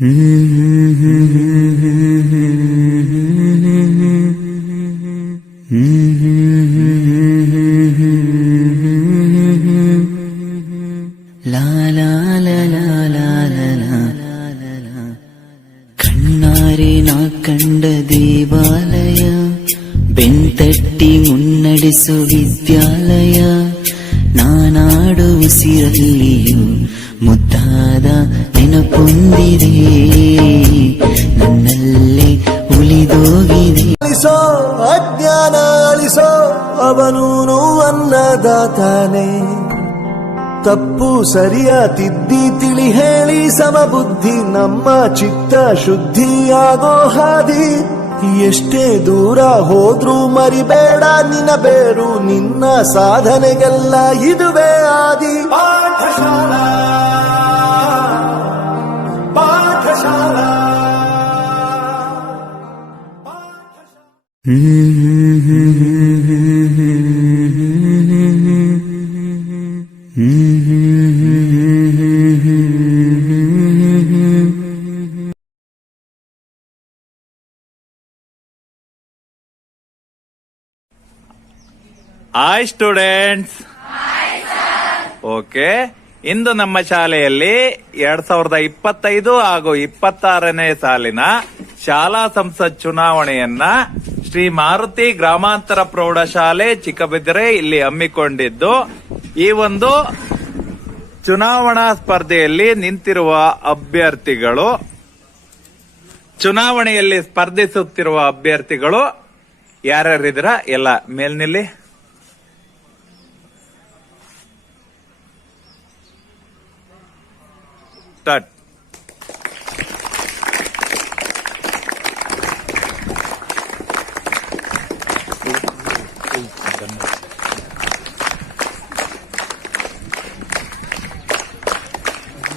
ಕಣ್ಣಾರೆ ನಾ ಕಂಡ ದೇವಾಲಯ, ಬೆಂತಟ್ಟಿ ಮುನ್ನಡೆಸು ವಿದ್ಯಾಲಯ, ನಾನಾಡು ಉಸಿರಲ್ಲಿಯೂ ಮುದ್ದಾದ ನೆನಪೊಂದಿದೆ, ನನ್ನಲ್ಲೇ ಉಳಿದೋಗಿದೆ. ಅಳಿಸೋ ಅಜ್ಞಾನ ಅಳಿಸೋ, ಅವನೂನು ಅನ್ನದಾತಾನೆ, ತಪ್ಪು ಸರಿಯ ತಿದ್ದಿ ತಿಳಿ ಹೇಳಿ ಸಮಬುದ್ಧಿ ನಮ್ಮ ಚಿತ್ತ ಶುದ್ಧಿಯಾಗೋ ಹಾದಿ. ಎಷ್ಟೇ ದೂರ ಹೋದ್ರೂ ಮರಿಬೇಡ ನಿನ್ನ ಬೇರು, ನಿನ್ನ ಸಾಧನೆಗೆಲ್ಲ ಇದುವೇ ಆದಿ. Pathshala Pathshala hi students. Okay, ಇಂದು ನಮ್ಮ ಶಾಲೆಯಲ್ಲಿ 2025 ಹಾಗೂ 26ನೇ ಸಾಲಿನ ಶಾಲಾ ಸಂಸತ್ ಚುನಾವಣೆಯನ್ನ ಶ್ರೀ ಮಾರುತಿ ಗ್ರಾಮಾಂತರ ಪ್ರೌಢಶಾಲೆ ಚಿಕ್ಕಬಿದರೆ ಇಲ್ಲಿ ಹಮ್ಮಿಕೊಂಡಿದ್ದು, ಈ ಒಂದು ಚುನಾವಣಾ ಸ್ಪರ್ಧೆಯಲ್ಲಿ ನಿಂತಿರುವ ಅಭ್ಯರ್ಥಿಗಳು, ಚುನಾವಣೆಯಲ್ಲಿ ಸ್ಪರ್ಧಿಸುತ್ತಿರುವ ಅಭ್ಯರ್ಥಿಗಳು ಯಾರ್ಯಾರಿದ್ರ ಎಲ್ಲ ಮೇಲ್ನಿಲ್ಲಿ. ಸ್ಟಾರ್ಟ್.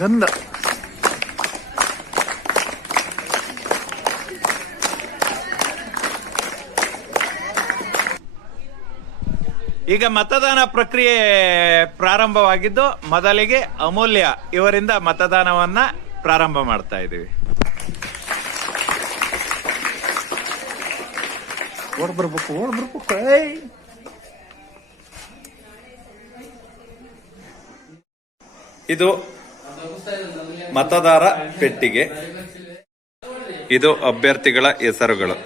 ಗಂಧ ಈಗ ಮತದಾನ ಪ್ರಕ್ರಿಯೆ ಪ್ರಾರಂಭವಾಗಿದ್ದು, ಮೊದಲಿಗೆ ಅಮೂಲ್ಯ ಇವರಿಂದ ಮತದಾನವನ್ನ ಪ್ರಾರಂಭ ಮಾಡ್ತಾ ಇದ್ದೀವಿ. ಓಡ್ ಬರ್ಬೇಕು. ಇದು ಮತದಾರ ಪೆಟ್ಟಿಗೆ, ಇದು ಅಭ್ಯರ್ಥಿಗಳ ಹೆಸರುಗಳು.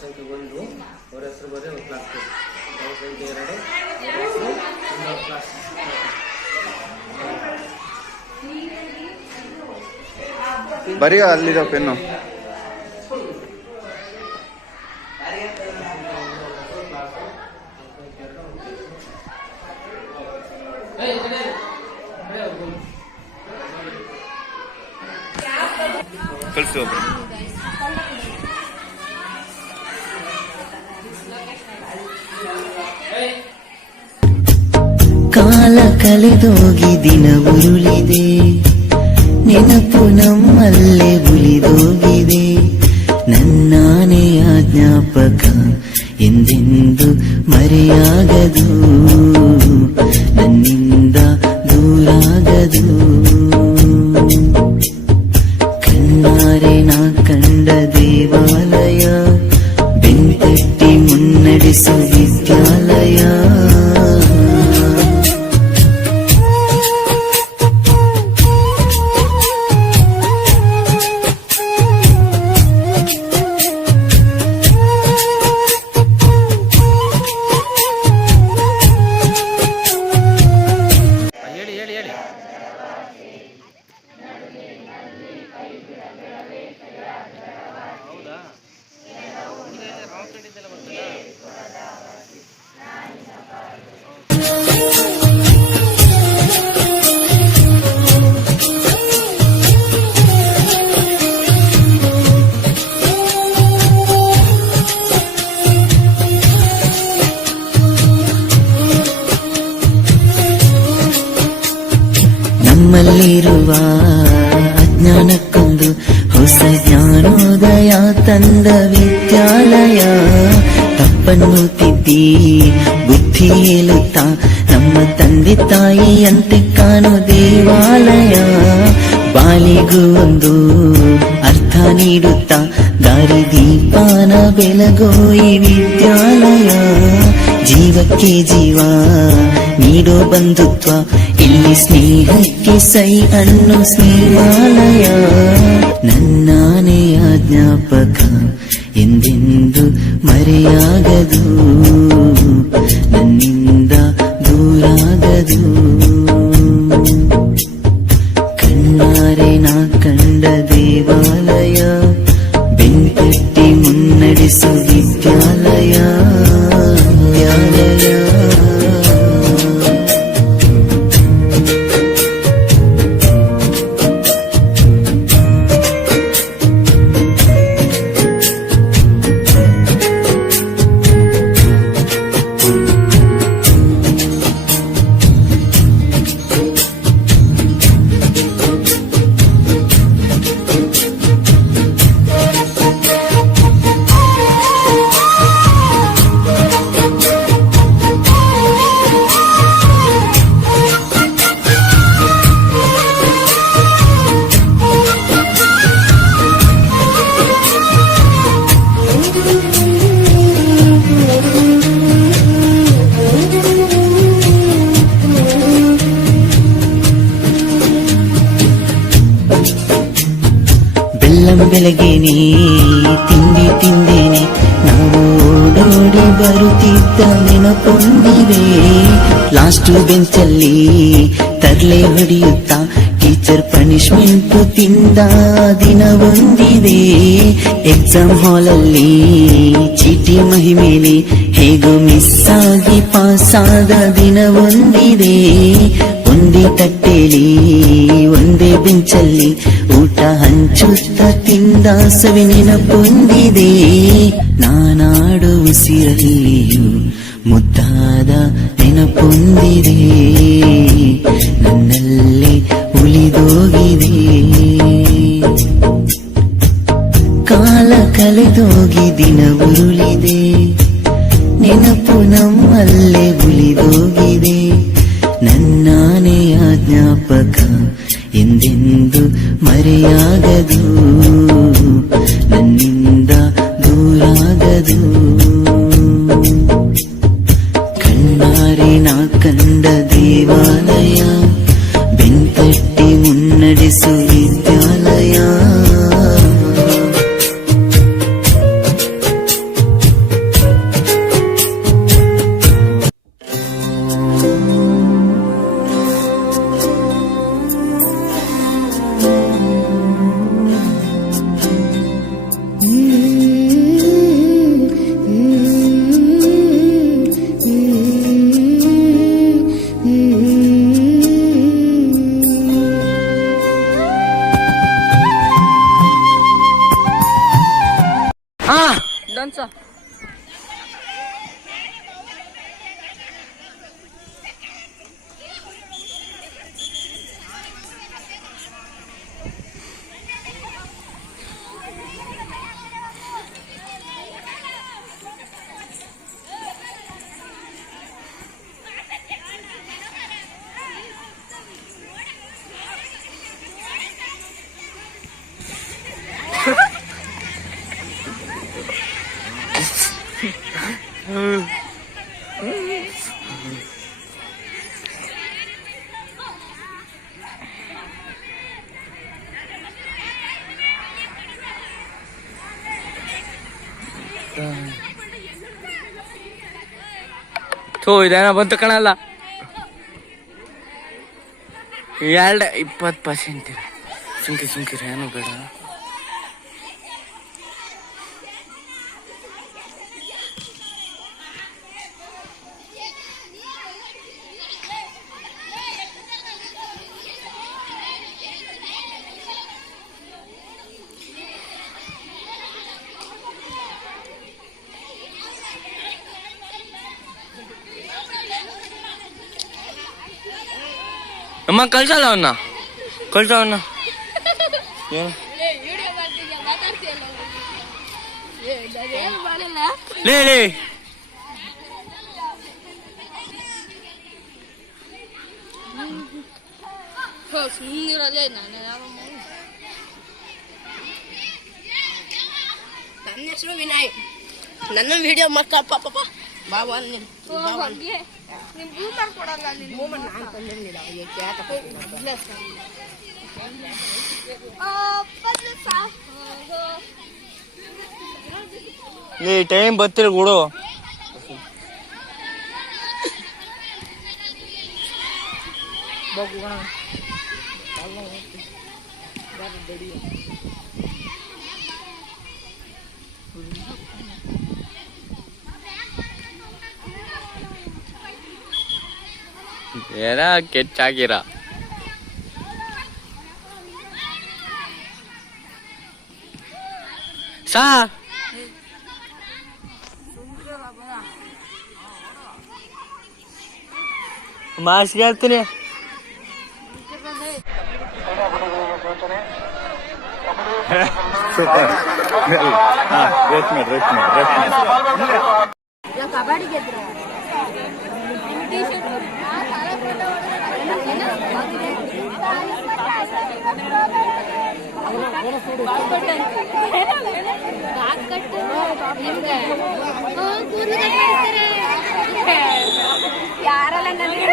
ಸಂಖ್ಯೆ 1 ಅವರ ಹೆಸರು ಬರೀ ಒಂದು ಕ್ಲಾಸ್, ಸಂಖ್ಯೆ 2 ಅವರ ಹೆಸರು ಇನ್ನೊಂದು ಕ್ಲಾಸ್. ಬರೀ ಅಲ್ಲಿರೋ ಪೆನ್ನು. ಕಳಿಸಿ ಒಬ್ರು. ಕಾಲ ಕಳೆದೋಗಿ ದಿನ ಉರುಳಿದೆ, ನೆನಪು ನಮ್ಮಲ್ಲೇ ಉಳಿದೋಗಿದೆ, ನನ್ನಾನೆಯ ಜ್ಞಾಪಕ ಎಂದೆಂದು ಮರೆಯಾಗದು, ನನ್ನಿಂದ ದೂರಾಗದು. ಕಣ್ಣಾರೆ ನಾ ಕಂಡ ದೇವಾಲಯ, ಬೆಂತಟ್ಟಿ ಮುನ್ನಡೆಸು ವಿದ್ಯಾಲಯ, ನಮ್ಮಲ್ಲಿರುವ ಅಜ್ಞಾನಕ್ಕೊಂದು ಹೊಸ ಜ್ಞಾನೋದಯ. ವಿದ್ಯಾಲಯ ತಂದ ವಿದ್ಯಾಲಯ. ತಪ್ಪನ್ನು ತಿದ್ದಿ ಬುದ್ಧಿ ಹೇಳುತ್ತಾ ನಮ್ಮ ತಂದೆ ತಾಯಿಯಂತೆ ಕಾಣೋ ದೇವಾಲಯ. ಬಾಳಿಗೂ ಒಂದು ಅರ್ಥ ನೀಡುತ್ತಾ ದಾರಿ ದೀಪಾನ ಬೆಳಗೋ ಈ ವಿದ್ಯಾಲಯ. ಜೀವಕ್ಕೆ ಜೀವ ನೀಡೋ ಬಂಧುತ್ವ, ಇಲ್ಲಿ ಸ್ನೇಹಕ್ಕೆ ಸೈ ಅನ್ನೋ ಸ್ನೇಹಾಲಯ. ನನ್ನಾನೆಯ ಜ್ಞಾಪಕ ಎಂದೆಂದು ಮರೆಯಾಗದು, ನನ್ನಿಂದ ದೂರಾಗದು. ಕಣ್ಣಾರೆ ನಾ ಕಂಡ ದೇವಾಲಯ, ಬೆಂಕಟ್ಟಿ ಮುನ್ನಡೆಸು ವಿದ್ಯಾಲಯ. ಬೆಳಗ್ಗೆನೆ ತಿಂಡಿ ತಿಂದೇನೆ, ನಾವು ಓಡೋಡಿ ಬರುತ್ತಿದ್ದ ನೆನಪೊಂದಿದೆ. ಲಾಸ್ಟ್ ಬೆಂಚಲ್ಲಿ ತರ್ಲೆ ಹೊಡೆಯುತ್ತಾ ಟೀಚರ್ ಪನಿಷ್ಮೆಂಟ್ ತಿಂದ ದಿನ ಒಂದಿದೆ. ಎಕ್ಸಾಮ್ ಹಾಲಲ್ಲಿ ಚೀಟಿ ಮಹಿಮೇಲೆ ಹೇಗೋ ಮಿಸ್ ಆಗಿ ಪಾಸ್ ಆದ ದಿನ ಒಂದಿದೆ. ಒಂದೇ ತಟ್ಟೆಲಿ ಒಂದೇ ಬೆಂಚಲ್ಲಿ ಊಟ ಹಂಚುತ್ತ ತಿಂದ ಸವಿ ನೆನಪೊಂದಿದೆ. ನಾನಾಡು ಉಸಿರಲ್ಲಿಯೂ ಮುದ್ದಾದ ನೆನಪೊಂದಿದೆ, ನನ್ನಲ್ಲೇ ಉಳಿದೋಗಿದೆ. ಕಾಲ ಕಳೆದೋಗಿ ದಿನ ಉರುಳಿದೆ, ನೆನಪು ನಮ್ಮಲ್ಲೇ ಉಳಿದೋಗಿದೆ. ನನ್ನಾನೆಯ ಜ್ಞಾಪಕ ಎಂದೆಂದು ಮರೆಯಾಗದು, ನನ್ನಿಂದ ದೂರಾಗದು. ಕಣ್ಣಾರೆ ನಾ ಕಂಡ ದೇವಾಲಯ, ಬೆಂತಟ್ಟಿ ಮುನ್ನಡೆಸು ವಿದ್ಯಾಲಯ. Danza. ಥೂ ಇದೇನ ಬಂತು ಕಣಲ್ಲ. 20% ಸುಂಕಿರ ಏನು ಬೇಡ. ಅಮ್ಮ ಕಳ್ಸಲ್ಲ ಅವನ್ನ ಏನು ಲೇ ಲೇ ಸುಮ್ಮನಿರಲೇ ನಾನು ನನ್ನ ಹೆಸರು ವಿನಯ್ ನನ್ನ ವಿಡಿಯೋ ಮಾಡ್ಕ ಪಾಪ ಬಾಬಾ ಲೇ ಟೈಮ್ ಬತ್ತಿರ ಕೊಡು ಏನ ಕೆಚ್ಚಾಗಿರ ಸಾ ಮಾಸ್ಗೆ ಹೇಳ್ತೀನಿ ಕಬಡ್ಡಿ ಗೆದ್ರ ಯಾರೆಲ್ಲ ನನಗೆ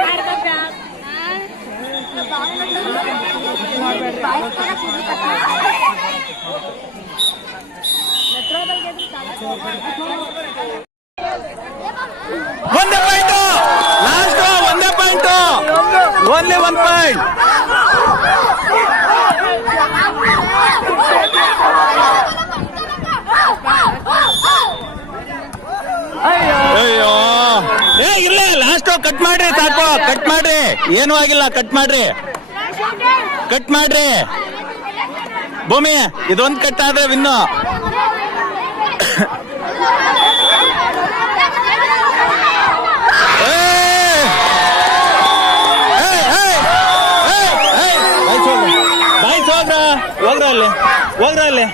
ಒಂದೇ ಪಾಯಿಂಟ್ ಲಾಸ್ಟ್ ಒಂದೇ ಪಾಯಿಂಟ್ ಓನ್ಲಿ 1 ಪಾಯಿಂಟ್. ಅಯ್ಯೋ ಏ ಇಲ್ಲ ಲಾಸ್ಟ್ ಕಟ್ ಮಾಡ್ರಿ ಸಾಕು ಕಟ್ ಮಾಡ್ರಿ ಏನೂ ಆಗಿಲ್ಲ ಕಟ್ ಮಾಡ್ರಿ ಕಟ್ ಮಾಡ್ರಿ ಭೂಮಿ ಇದೊಂದು ಕಟ್ ಆದ್ರೆ ವಿನ್ನು ಹೋಗ್ರ ಅಲ್ಲಿ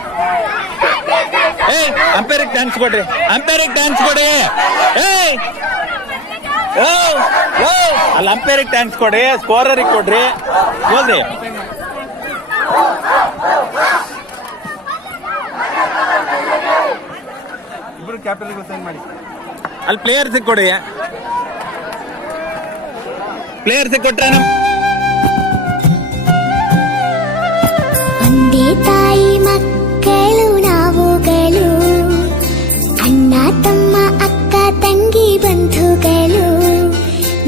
ಏಯ್ ಅಂಪೈರಿಗೆ ಡ್ಯಾನ್ಸ್ ಕೊಡ್ರಿ ಅಂಪೈರಿಗೆ ಡ್ಯಾನ್ಸ್ ಕೊಡಿ ಏಯ್ ಅಲ್ಲಿ ಅಂಪೈರಿಗೆ ಡ್ಯಾನ್ಸ್ ಕೊಡಿ ಸ್ಕೋರರಿಗೆ ಕೊಡ್ರಿ ಹೋಗ್ರಿ ಇಬ್ರು ಕ್ಯಾಪ್ಟನ್ಗೂ ಸೈನ್ ಮಾಡಿ. ಅಲ್ಲಿ ಪ್ಲೇಯರ್ಸಿಗೆ ಕೊಡಿ ಪ್ಲೇಯರ್ಸಿಗೆ ಕೊಟ್ರೆ ಒಂದೇ ತಾಯಿ ಮಕ್ಕಳು ನಾವುಗಳು ಅಣ್ಣ ತಮ್ಮ ಅಕ್ಕ ತಂಗಿ ಬಂಧುಗಳು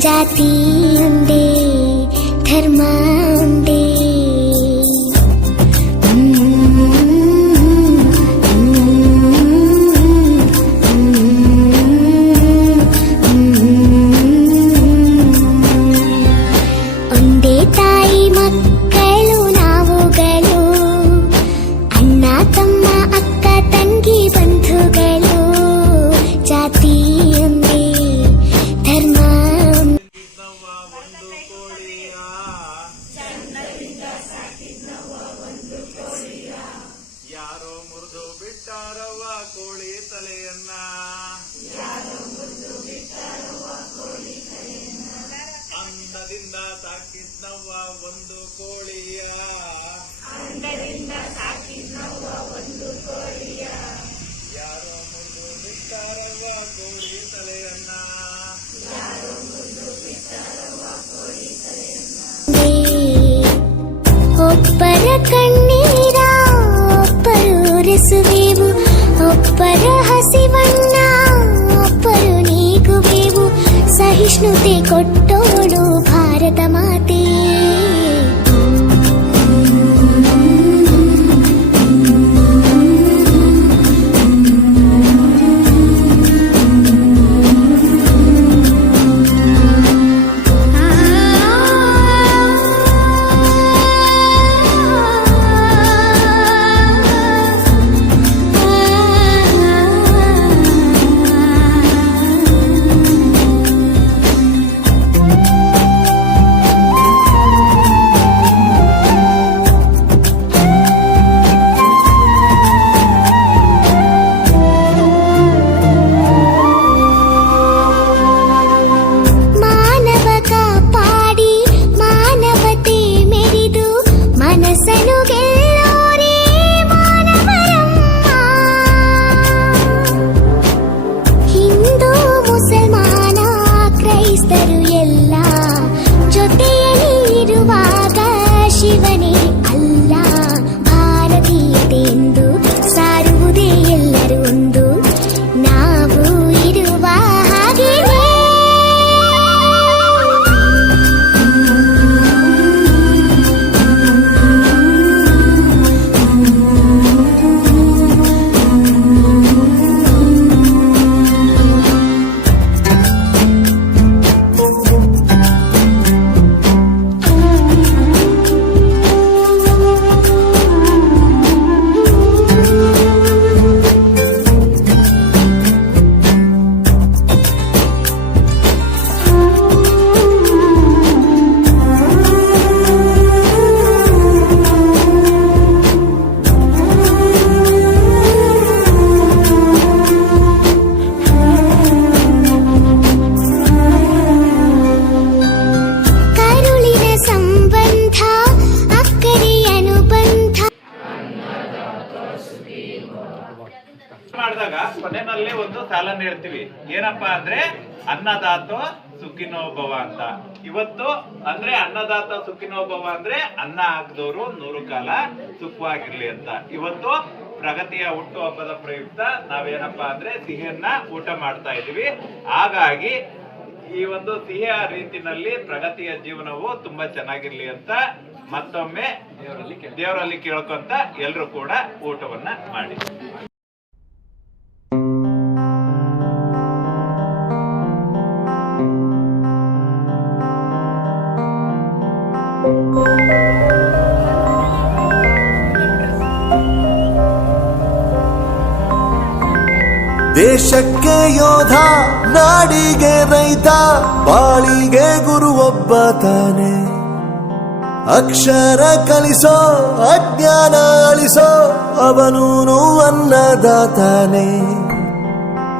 ಜಾತಿ ಒಂದೇ ಧರ್ಮ ಒಂದೇ ಒಂದೇ ತಾಯಿ ಮಕ್ಕಳು ನಾವುಗಳು ಅಣ್ಣ ತಮ್ಮ ಅಕ್ಕ ತಂಗಿ ಬಂಧುಗಳು ಜಾತಿ ಒಂದೇ ಧರ್ಮ ಯಾರೋ ಮುರಿದು ಬಿಟ್ಟಾರವ್ವ ಕೋಳಿ ತಲೆಯನ್ನ ಅಂದದಿಂದ ಸಾಕಿದ್ನವ್ವ ಒಂದು ಕೋಳಿಯ ಯಾರೋ ಮುರಿದು ಬಿಟ್ಟಾರವ್ವ ಕೋಳಿ ತಲೆಯನ್ನ ಒಬ್ಬರ ಕಣ್ಣೀರ ಒಬ್ಬರು ಒರೆಸುವೆವು ಒಬ್ಬರ ಹಸಿವನ್ನ ಒಬ್ಬರು ನೀಗುವೆವು ಸಹಿಷ್ಣುತೆ ಕೊಟ್ಟೋಳು ಭಾರತ ಮಾತೆ ಮಾಡಿದಾಗ ಕೊನೆಯಲ್ಲಿ ಒಂದು ಸಾಲನ್ನು ಹೇಳ್ತೀವಿ, ಏನಪ್ಪಾ ಅಂದ್ರೆ ಅನ್ನದಾತೋ ಸುಖಿನೋ ಭವ ಅಂತ. ಇವತ್ತು ಅಂದ್ರೆ ಅನ್ನದಾತ ಸುಖಿನೋ ಭವ ಅಂದ್ರೆ ಅನ್ನ ಹಾಕಿದವರು 100 ಕಾಲ ಸುಖವಾಗಿರ್ಲಿ ಅಂತ. ಇವತ್ತು ಪ್ರಗತಿಯ ಹುಟ್ಟು ಹಬ್ಬದ ಪ್ರಯುಕ್ತ ನಾವೇನಪ್ಪಾ ಅಂದ್ರೆ ಸಿಹಿಯನ್ನ ಊಟ ಮಾಡ್ತಾ ಇದೀವಿ. ಹಾಗಾಗಿ ಈ ಒಂದು ಸಿಹಿಯ ರೀತಿನಲ್ಲಿ ಪ್ರಗತಿಯ ಜೀವನವು ತುಂಬಾ ಚೆನ್ನಾಗಿರ್ಲಿ ಅಂತ ಮತ್ತೊಮ್ಮೆ ದೇವರಲ್ಲಿ ಕೇಳ್ಕೊಂತ ಎಲ್ರು ಕೂಡ ಊಟವನ್ನ ಮಾಡಿ. ದೇಶಕ್ಕೆ ಯೋಧ, ನಾಡಿಗೆ ರೈತ, ಬಾಳಿಗೆ ಗುರು ಒಬ್ಬ ತಾನೆ. ಅಕ್ಷರ ಕಲಿಸೋ, ಅಜ್ಞಾನ ಅಳಿಸೋ, ಅವನೂನು ಅನ್ನದಾತಾನೆ.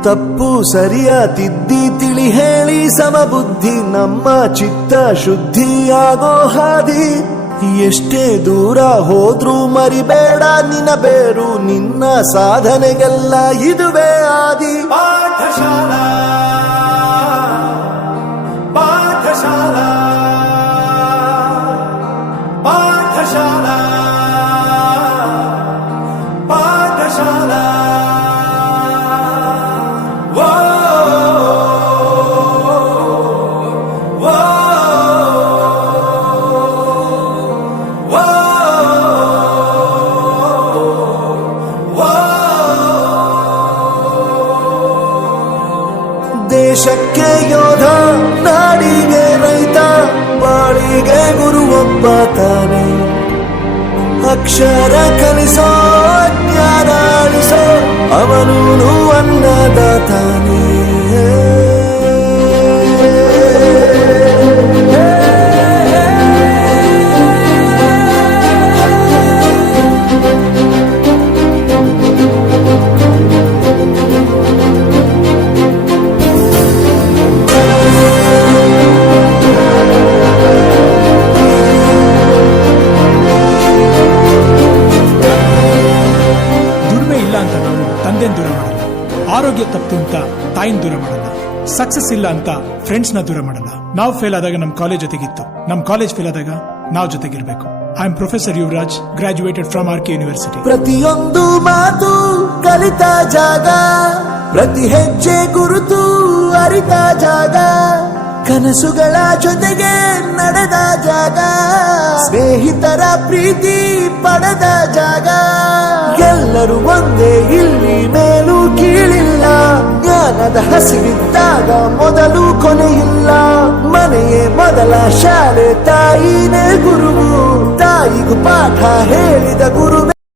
ತಪ್ಪು ಸರಿಯ ತಿದ್ದಿ ತಿಳಿ ಹೇಳಿ ಸಮಬುದ್ಧಿ ನಮ್ಮ ಚಿತ್ತ ಶುದ್ಧಿಯಾಗೋ ಹಾದಿ. ಎಷ್ಟೇ ದೂರ ಹೋದ್ರೂ ಮರಿಬೇಡ ನಿನ್ನ ಬೇರು, ನಿನ್ನ ಸಾಧನೆಗೆಲ್ಲ ಇದುವೇ ಆದಿ. ಪಾಠಶಾಲಾ ಪಾಠಶಾಲಾ ಪಾಠಶಾಲಾ ಪಾಠಶಾಲಾ. ದೇಶಕ್ಕೆ ಯೋಧ, ನಾಡಿಗೆ ರೈತ, ಬಾಳಿಗೆ ಗುರು ಒಬ್ಬ ತಾನೆ. ಅಕ್ಷರ ಕಲಿಸೋ, ಜ್ಞಾನ ಅಳಿಸೋ, ಅವನೂನು ಅನ್ನದಾತಾನೆ. ದೂರ ಮಾಡಲ್ಲ, ಆರೋಗ್ಯ ತಪ್ಪು ಅಂತ ತಾಯಿನ ದೂರ ಮಾಡಲ್ಲ, ಸಕ್ಸಸ್ ಇಲ್ಲ ಅಂತ ಫ್ರೆಂಡ್ಸ್ ನ ದೂರ ಮಾಡಲ್ಲ. ನಾವು ಫೇಲ್ ಆದಾಗ ನಮ್ ಕಾಲೇಜ್ ಜೊತೆಗಿತ್ತು, ನಮ್ ಕಾಲೇಜ್ ಫೇಲ್ ಆದಾಗ ನಾವು ಜೊತೆಗಿರ್ಬೇಕು. I am professor Yuvaraj, graduated from R K university. ಪ್ರತಿಯೊಂದು ಮಾತು ಕಲಿತ ಜಾಗ, ಪ್ರತಿ ಹೆಜ್ಜೆ ಗುರುತು ಅರಿತ ಜಾಗ, ಕನಸುಗಳ ಜೊತೆಗೆ ನಡೆದ ಜಾಗ, ಸ್ನೇಹಿತರ ಪ್ರೀತಿ ಪಡೆದ ಜಾಗ. ಎಲ್ಲರೂ ಒಂದೇ, ಇಲ್ಲಿ ಮೇಲೂ ಕೀಳಿಲ್ಲ, ಜ್ಞಾನದ ಹಸಿವಿದ್ದಾಗ ಮೊದಲು ಕೊನೆಯಿಲ್ಲ. ಮನೆಯೇ ಮೊದಲ ಶಾಲೆ, ತಾಯಿನೇ ಗುರುವು, ತಾಯಿಗೂ ಪಾಠ ಹೇಳಿದ ಗುರುವೇ